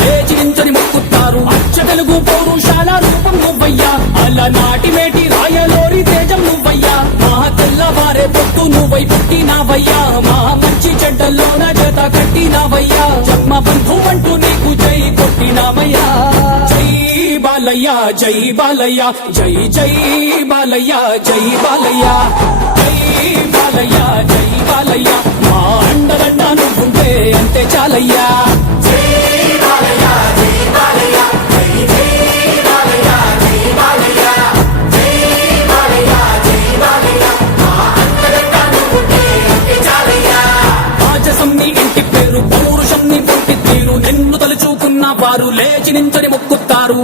లేచి నించని మొక్కుతారు. అచ్చ తెలుగు పౌరుషాల రూపం నువ్వయ్యా. అలా నాటి మేటి రాయలోరి తేజం నువ్వయ్యా. మా తెల్లవారే పొట్టు నువ్వై పుట్టినావయ్యా. మా మంచి చెడ్డల్లోన చేత కట్టినావయ్యా. జన్మ బంధు అంటూ నీకు జై కొట్టినామయ్యా. జై బాలయ్య జై బాలయ్యా జై జై బాలయ్య జై బాలయ్యా. జై బాలయ్యా జై బాలయ్య. మా అండదండ నువ్వుంటే అంతే చాలయ్యా. నిన్ను తలుచుకున్న వారు లేచి నించని మొక్కుతారు.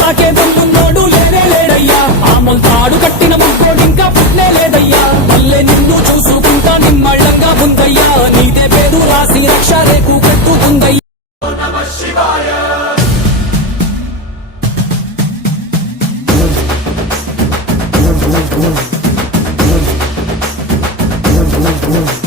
తాకే దమ్మున్నాడు లేనే లేడయ్యా. ఆమల్ తాడు కట్టిన ముక్కోడు ఇంకా పుట్లే లేదయ్యా. మళ్ళీ నిన్ను చూసుకుంటా నిమ్మళ్ళంగా ఉందయ్యా. నీదే పేరు రాసి రక్ష రేకు కట్టుకుందయ్యా Boom.